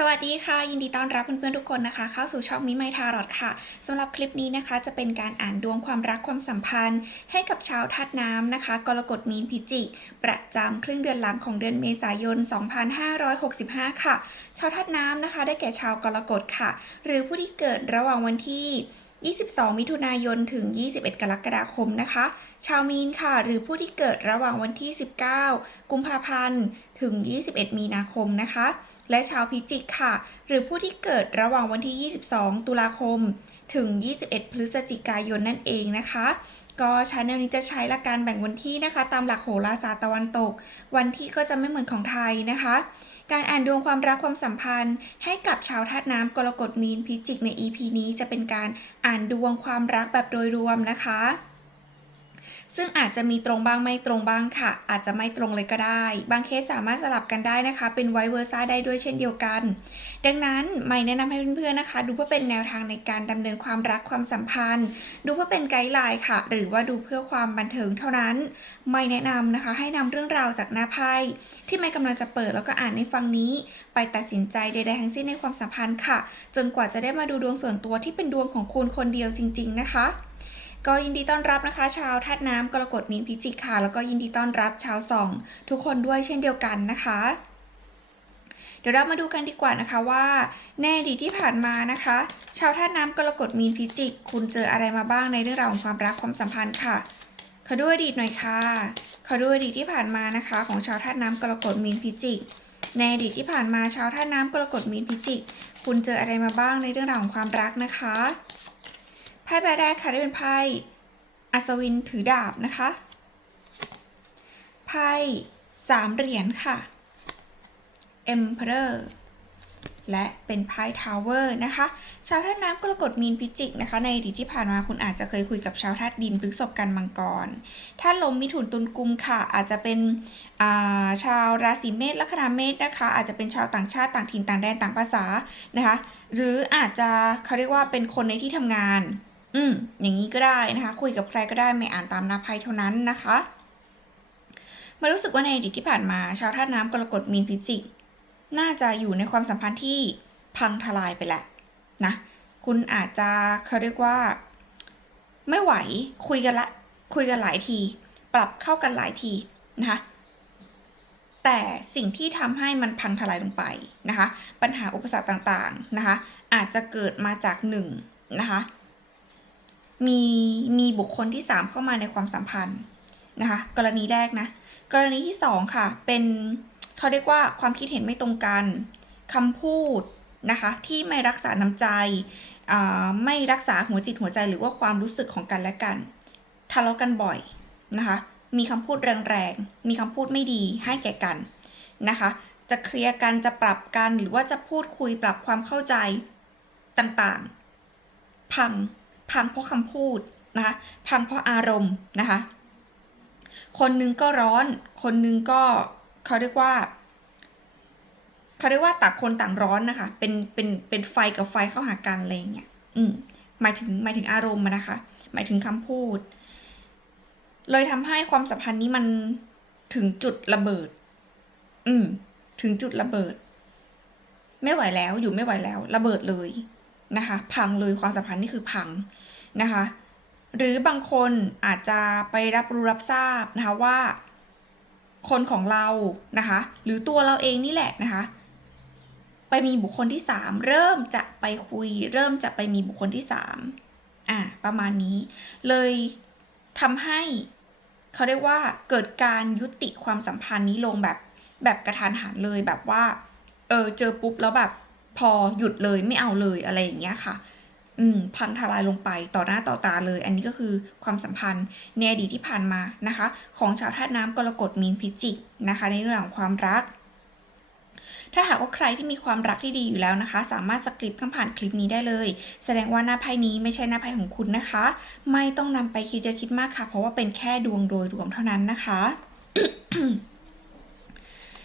สวัสดีค่ะ ยินดีต้อนรับเพื่อนๆทุกคนนะคะ เข้าสู่ช่องมิไมทารอดค่ะสำหรับคลิปนี้นะคะ จะเป็นการอ่านดวงความรักความสัมพันธ์ ให้กับชาวธาตุน้ำนะคะ กรกฎมีนพิจิกประจำครึ่งเดือนหลังของเดือนเมษายน 2565 ค่ะ ชาวธาตุน้ำนะคะ ได้แก่ชาวกรกฎค่ะ หรือผู้ที่เกิดระหว่างวันที่22 มิถุนายน ถึง 21 กรกฎาคมนะคะ ชาวมีนค่ะ หรือผู้ที่เกิดระหว่างวันที่ 19 กุมภาพันธ์ ถึง 21 มีนาคมนะคะ และชาวพิจิกค่ะ หรือผู้ที่เกิดระหว่างวันที่ 22 ตุลาคม ถึง 21 พฤศจิกายนนั่นเองนะคะ ก็ชาแนลนี้จะใช้หลักการแบ่งวันที่นะคะ ตามหลักโหราศาสตร์ตะวันตก วันที่ก็จะไม่เหมือนของไทยนะคะ การอ่านดวงความรักความสัมพันธ์ ให้กับชาวธาตุน้ำกรกฎมีนพิจิกใน EP นี้จะเป็นการอ่านดวงความรักแบบโดยรวมนะคะ ซึ่งอาจจะมีตรงบ้างไม่ตรงบ้างค่ะ อาจจะไม่ตรงเลยก็ได้ บางเคสสามารถสลับกันได้นะคะ เป็นไวเวอร์ซ่าได้ด้วยเช่นเดียวกัน ดังนั้นไม่แนะนำให้เพื่อนๆนะคะ ดูเพื่อเป็นแนวทางในการดำเนินความรักความสัมพันธ์ ดูเพื่อเป็นไกด์ไลน์ค่ะ หรือว่าดูเพื่อความบันเทิงเท่านั้น ไม่แนะนำนะคะ ให้นำเรื่องราวจากหน้าไพ่ที่ไม่กำลังจะเปิดแล้วก็อ่านในฟังนี้ ไปตัดสินใจใดๆทั้งสิ้นในความสัมพันธ์ค่ะ จนกว่าจะได้มาดูดวงส่วนตัวที่เป็นดวงของคุณคนเดียวจริง ๆ นะคะ ก็ยินดีต้อนรับนะคะ ชาวธาตุน้ำกรกฎมีนพิจิกค่ะ แล้วก็ยินดีต้อนรับชาวส่อง ทุกคนด้วยเช่นเดียวกันนะคะ เดี๋ยวเรามาดูกันดีกว่านะคะว่าในอดีตที่ผ่านมานะคะ ชาวธาตุน้ำกรกฎมีนพิจิก คุณเจออะไรมาบ้างในเรื่องราวของความรักความสัมพันธ์ค่ะขอดูอดีตหน่อยค่ะขอดูอดีตที่ผ่านมานะคะ ของชาวธาตุน้ำกรกฎมีนพิจิกในอดีตที่ผ่านมาชาวธาตุน้ำกรกฎมีนพิจิก คุณเจออะไรมาบ้างในเรื่องราวของความรักนะคะ ไพ่ใบแรกค่ะได้เป็นไพ่อัศวินถือดาบนะคะไพ่สามเหรียญค่ะ Emperor และเป็นไพ่ทาวเวอร์นะคะ ชาวธาตุน้ำกรกฎมีนพิจิกนะคะ ในอดีตที่ผ่านมาคุณอาจจะเคยคุยกับชาวธาตุดินพฤษภกันมังกรถ้าลมมิถุนตุลกุมค่ะ อาจจะเป็นาชาวราศีเมษลัคนาเมษนะคะ อาจจะเป็นชาวต่างชาติต่างถิ่นต่างแดนต่างภาษานะคะ หรืออาจจะเขาเรียกว่าเป็นคนในที่ทำงาน อืมอย่างนี้ก็ได้นะคะ คุยกับใครก็ได้ไม่อ่านตามหนาไพ่เท่านั้นนะคะมารู้สึกว่าในอดีตที่ผ่านมาชาวธาตุน้ำกรกฎมีนพิจิก น่าจะอยู่ในความสัมพันธ์ที่พังทลายไปแหละนะ คุณอาจจะเขาเรียกว่า ไม่ไหวคุยกันละ คุยกันหลายที ปรับเข้ากันหลายทีนะคะแต่สิ่งที่ทำให้มันพังทลายลงไปนะคะ ปัญหาอุปสรรคต่างๆนะคะ อาจจะเกิดมาจากหนึ่งนะคะ มีมีบุคคลที่สามเข้ามาในความสัมพันธ์นะคะ กรณีแรกนะ กรณีที่สองค่ะ เป็นเขาเรียกว่าความคิดเห็นไม่ตรงกันคำพูดนะคะ ที่ไม่รักษาน้ำใจไม่รักษาหัวจิตหัวใจหรือว่าความรู้สึกของกันและกันทะเลาะกันบ่อยนะคะ มีคำพูดแรงๆ มีคำพูดไม่ดีให้แก่กันนะคะ จะเคลียร์กันจะปรับกันหรือว่าจะพูดคุยปรับความเข้าใจต่างๆ พัง พังเพราะคำพูดนะคะพังเพราะอารมณ์นะคะ คนนึงก็ร้อน คนนึงก็เขาเรียกว่าเขาเรียกว่าต่างคนต่างร้อนนะคะ เป็นเป็นเป็นไฟกับไฟเข้าหากันอะไรเงี้ยอืมหมายถึงหมายถึงอารมณ์นะคะ หมายถึงคำพูด เลยทำให้ความสัมพันธ์นี้มันถึงจุดระเบิด อืม ถึงจุดระเบิด ไม่ไหวแล้วอยู่ไม่ไหวแล้ว ระเบิดเลย นะคะพังเลยความสัมพันธ์นี่คือพังนะคะหรือบางคนอาจจะไปรับรู้รับทราบนะคะว่า คนของเรานะคะหรือตัวเราเองนี่แหละนะคะไปมีบุคคลที่สามเริ่มจะไปคุย เริ่มจะไปมีบุคคลที่สามอะประมาณนี้เลยทำให้เขาเรียกว่าเกิดการยุติความสัมพันธ์นี้ลงแบบแบบกระทันหันเลยแบบว่าเออเจอปุ๊บแล้วแบบ พอหยุดเลยไม่เอาเลยอะไรอย่างเงี้ยค่ะ อืม พังทลายลงไปต่อหน้าต่อตาเลย อันนี้ก็คือความสัมพันธ์ในอดีตที่ผ่านมานะคะ ของชาวธาตุน้ำกรกฎมีนพิจิกนะคะ ในเรื่องของความรักถ้าหากว่าใครที่มีความรักที่ดีอยู่แล้วนะคะ สามารถสกิปข้ามผ่านคลิปนี้ได้เลย แสดงว่าหน้าไพ่นี้ไม่ใช่หน้าไพ่ของคุณนะคะ ไม่ต้องนำไปคิดเยอะคิดมากค่ะ เพราะว่าเป็นแค่ดวงโดยรวมเท่านั้นนะคะ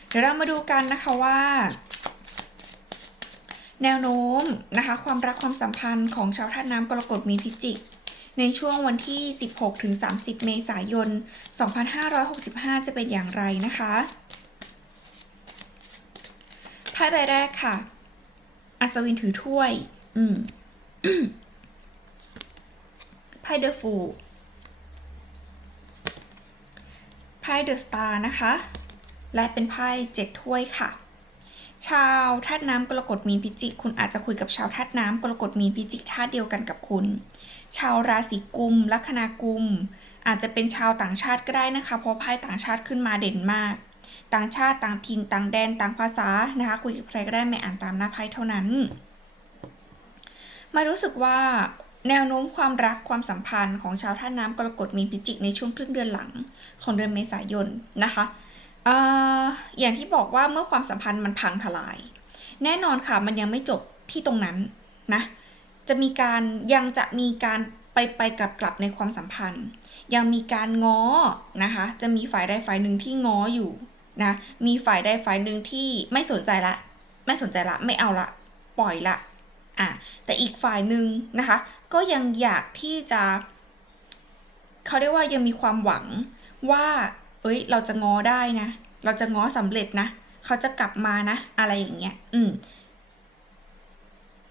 เดี๋ยวเรามาดูกันนะคะว่า แนวโน้มนะคะความรักความสัมพันธ์ของชาวธาตุน้ำกรกฎมีนพิจิก ในช่วงวันที่ 16 ถึง 30 เมษายน 2565 จะเป็นอย่างไรนะคะไพ่ใบแรกค่ะ อัศวินถือถ้วย อืมไพ่เดอะฟูไพ่เดอะสตาร์นะคะ และเป็นไพ่เจ็ดถ้วยค่ะ ชาวธาตุน้ำกรกฎมีนพิจิก คุณอาจจะคุยกับชาวธาตุน้ำกรกฎมีนพิจิกธาตุเดียวกันกับคุณ ชาวราศีกุมลัคนากุม อาจจะเป็นชาวต่างชาติก็ได้นะคะ เพราะไพ่ต่างชาติขึ้นมาเด่นมาก ต่างชาติต่างถิ่นต่างแดนต่างภาษานะคะ คุยกับใครก็ได้ไม่อ่านตามหน้าไพ่เท่านั้น มารู้สึกว่าแนวโน้มความรักความสัมพันธ์ของชาวท่าน้ำกรกฎมีนพิจิกในช่วงครึ่งเดือนหลังของเดือนเมษายนนะคะ อย่างที่บอกว่าเมื่อความสัมพันธ์มันพังทลาย แน่นอนค่ะมันยังไม่จบที่ตรงนั้นนะ จะมีการยังจะมีการไปไปกลับกลับในความสัมพันธ์ ยังมีการง้อนะคะ จะมีฝ่ายใดฝ่ายหนึ่งที่ง้ออยู่นะมีฝ่ายใดฝ่ายหนึ่งที่ไม่สนใจละ ไม่สนใจละ ไม่เอาละ ปล่อยละอะแต่อีกฝ่ายหนึ่งนะคะ ก็ยังอยากที่จะ เขาเรียกว่ายังมีความหวังว่า เอ้ย เราจะง้อได้นะ เราจะง้อสำเร็จนะ เขาจะกลับมานะ อะไรอย่างเงี้ย อืม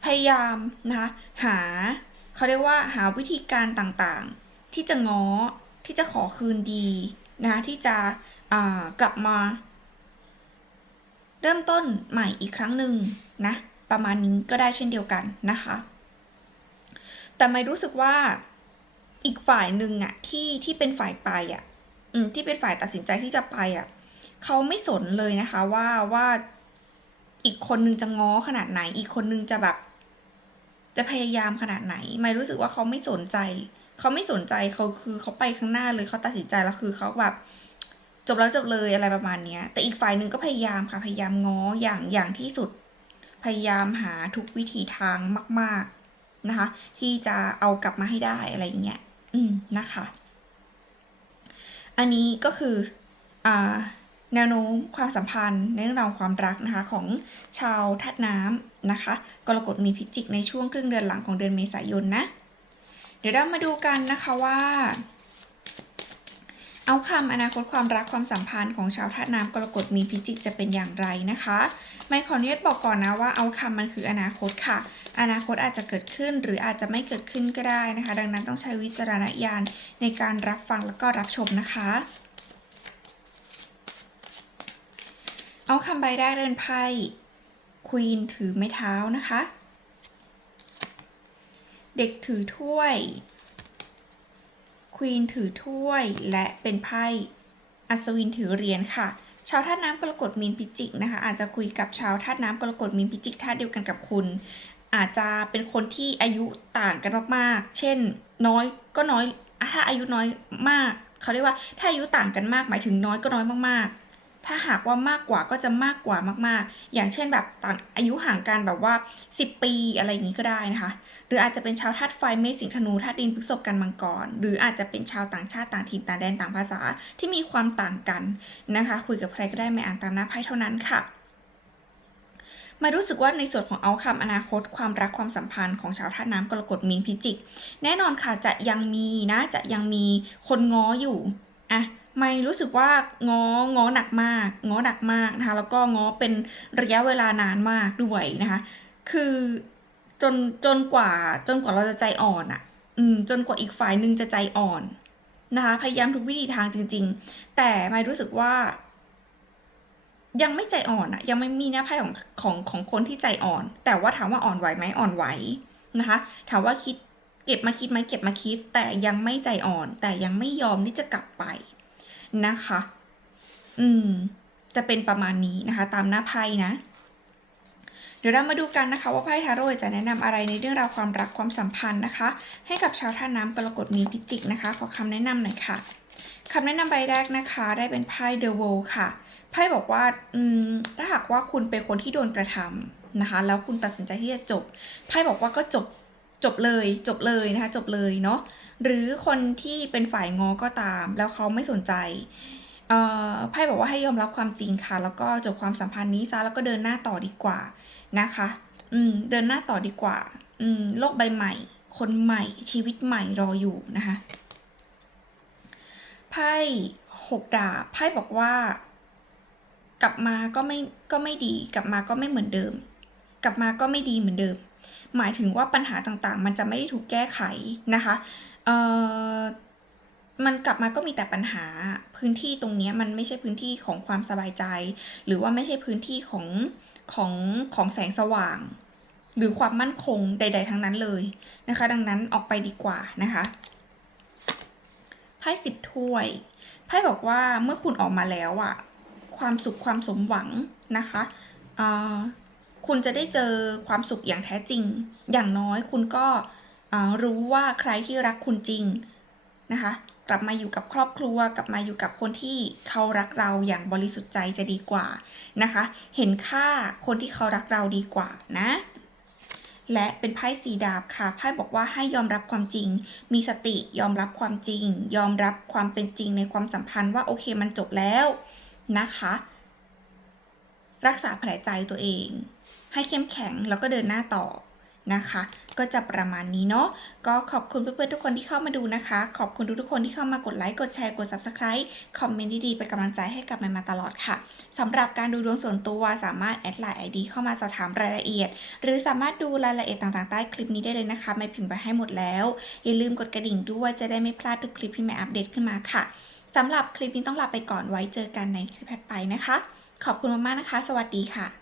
พยายามนะคะ หา เขาเรียกว่าหาวิธีการต่างๆ ที่จะง้อ ที่จะขอคืนดีนะคะที่จะอ่ากลับมา เริ่มต้นใหม่อีกครั้งหนึ่งนะ ประมาณนี้ก็ได้เช่นเดียวกันนะคะ แต่ไม่รู้สึกว่าอีกฝ่ายหนึ่งอะที่ที่เป็นฝ่ายไปอะ อืมที่เป็นฝ่ายตัดสินใจที่จะไปอะเขาไม่สนเลยนะคะว่าว่าอีกคนนึงจะง้อขนาดไหน อีกคนนึงจะแบบ จะพยายามขนาดไหน ไม่รู้สึกว่าเขาไม่สนใจ เขาไม่สนใจเขาคือเขาไปข้างหน้าเลยเขาตัดสินใจแล้วคือเขาแบบจบแล้วจบเลยอะไรประมาณเนี้ย แต่อีกฝ่ายหนึ่งก็พยายามค่ะ พยายามง้ออย่างอย่างที่สุด พยายามหาทุกวิถีทางมาก ๆนะคะ ที่จะเอากลับมาให้ได้อะไรอย่างเงี้ย อืมนะคะ อันนี้ก็คืออ่าแนวโน้มความสัมพันธ์ในเรื่องราวความรักนะคะของชาวธาตุน้ำนะคะกรกฎมีพิจิกในช่วงครึ่งเดือนหลังของเดือนเมษายนนะ เดี๋ยวเรามาดูกันนะคะว่า เอาคำอนาคตความรักความสัมพันธ์ของชาวธาตุน้ำกรกฎมีพิจิกจะเป็นอย่างไรนะคะ ไม่ขออนุญาตบอกก่อนนะว่าเอาคำมันคืออนาคตค่ะ อนาคตอาจจะเกิดขึ้นหรืออาจจะไม่เกิดขึ้นก็ได้นะคะ ดังนั้นต้องใช้วิจารณญาณในการรับฟังแล้วก็รับชมนะคะ เอาคำใบได้เรือนไพ่ควีนถือไม้เท้านะคะ เด็กถือถ้วยควีนถือถ้วยและเป็นไพ่อัศวินถือเหรียญค่ะชาวธาตุน้ำกรกฎมีนพิจิกนะคะอาจจะคุยกับชาวธาตุน้ำกรกฎมีนพิจิกธาตุเดียวกันกับคุณ อาจจะเป็นคนที่อายุต่างกันมากๆ เช่น น้อยก็น้อย ถ้าอายุน้อยมาก เขาเรียกว่า ถ้าอายุต่างกันมากหมายถึงน้อยก็น้อยมากๆ ถ้าหากว่ามากกว่าก็จะมากกว่ามากๆ อย่างเช่นแบบต่างอายุห่างกันแบบว่า 10 ปีอะไรอย่างนี้ก็ได้นะคะ หรืออาจจะเป็นชาวธาตุไฟเมษสิงห์ธนูธาตุดินพฤษภกันมังกร หรืออาจจะเป็นชาวต่างชาติต่างถิ่นต่างแดนต่างภาษาที่มีความต่างกันนะคะ คุยกับใครก็ได้ไม่อ่านตามหน้าไพ่เท่านั้นค่ะ มารู้สึกว่าในส่วนของเอาคำอนาคตความรักความสัมพันธ์ของชาวธาน้ำกรกฎมีนพิจิก แน่นอนค่ะจะยังมีนะจะยังมีคนง้ออยู่อะไม่รู้สึกว่าง้อง้อหนักมาก ง้อหนักมากนะคะแล้วก็ง้อเป็นระยะเวลานานมากด้วยนะคะ คือจนจนกว่าจนกว่าเราจะใจอ่อนอะ่ะ อืม จนกว่าอีกฝ่ายหนึ่งจะใจอ่อนนะคะ พยายามทุกวิธีทางจริง ๆ แต่ไม่รู้สึกว่า ยังไม่ใจอ่อนอะยังไม่มีหน้าไพ่ของของของคนที่ใจอ่อน แต่ว่าถามว่าอ่อนไหวไหมอ่อนไหวนะคะ ถามว่าคิดเก็บมาคิดไหมเก็บมาคิด แต่ยังไม่ใจอ่อน แต่ยังไม่ยอมที่จะกลับไปนะคะ อืม จะเป็นประมาณนี้นะคะ ตามหน้าไพ่นะเดี๋ยวเรามาดูกันนะคะว่าไพ่ทาโร่จะแนะนำอะไรในเรื่องราวความรักความสัมพันธ์นะคะ ให้กับชาวท่าน้ำกรกฎมีพิจิกนะคะ ขอคำแนะนำหน่อยค่ะคำแนะนำใบแรกนะคะ ได้เป็นไพ่เดอะโวค่ะ ไพ่บอกว่าอืมถ้าหากว่าคุณเป็นคนที่โดนกระทำนะคะ แล้วคุณตัดสินใจที่จะจบไพ่บอกว่าก็จบจบเลยจบเลยนะคะจบเลยเนาะหรือคนที่เป็นฝ่ายงอก็ตาม แล้วเขาไม่สนใจไพ่บอกว่าให้ยอมรับความจริงค่ะ แล้วก็จบความสัมพันธ์นี้ซะแล้วก็เดินหน้าต่อดีกว่านะคะ อืมเดินหน้าต่อดีกว่า อืมโลกใบใหม่ คนใหม่ชีวิตใหม่รออยู่นะคะไพ่หกดาบไพ่บอกว่า กลับมาก็ไม่ก็ไม่ดี กลับมาก็ไม่เหมือนเดิม กลับมาก็ไม่ดีเหมือนเดิม หมายถึงว่าปัญหาต่างๆ มันจะไม่ได้ถูกแก้ไขนะคะเอ่อมันกลับมาก็มีแต่ปัญหาพื้นที่ตรงนี้มันไม่ใช่พื้นที่ของความสบายใจ หรือว่าไม่ใช่พื้นที่ของของของแสงสว่าง หรือความมั่นคงใด ๆ ทั้งนั้นเลยนะคะ ดังนั้นออกไปดีกว่านะคะไพ่สิบถ้วยไพ่บอกว่าเมื่อคุณออกมาแล้วอะ ความสุขความสมหวังนะคะคุณจะได้เจอความสุขอย่างแท้จริง อย่างน้อยคุณก็รู้ว่าใครที่รักคุณจริงนะคะ กลับมาอยู่กับครอบครัว กลับมาอยู่กับคนที่เขารักเราอย่างบริสุทธิ์ใจจะดีกว่านะคะ เห็นค่าคนที่เขารักเราดีกว่านะ และเป็นไพ่สีดาบค่ะไพ่บอกว่าให้ยอมรับความจริง มีสติยอมรับความจริง ยอมรับความเป็นจริงในความสัมพันธ์ว่าโอเคมันจบแล้ว นะคะ รักษาแผลใจตัวเอง ให้เข้มแข็งแล้วก็เดินหน้าต่อนะคะ ก็จะประมาณนี้เนาะก็ขอบคุณเพื่อนๆทุกคนที่เข้ามาดูนะคะ ขอบคุณทุกๆคนที่เข้ามากดไลค์กดแชร์กด Subscribe คอมเมนต์ดีๆเป็นกำลังใจให้กับมันมาตลอดค่ะสำหรับการดูดวงส่วนตัวสามารถแอดไลน์ ID เข้ามาสอบถามรายละเอียด หรือสามารถดูรายละเอียดต่างๆใต้คลิปนี้ได้เลยนะคะไม่พิมพ์ไปให้หมดแล้วอย่าลืมกดกระดิ่งด้วยจะได้ไม่พลาดทุกคลิปที่แม่อัปเดตขึ้นมาค่ะ สำหรับคลิปนี้ต้องลาไปก่อนไว้เจอกันในคลิปถัดไปนะคะ ขอบคุณมากๆนะคะ สวัสดีค่ะ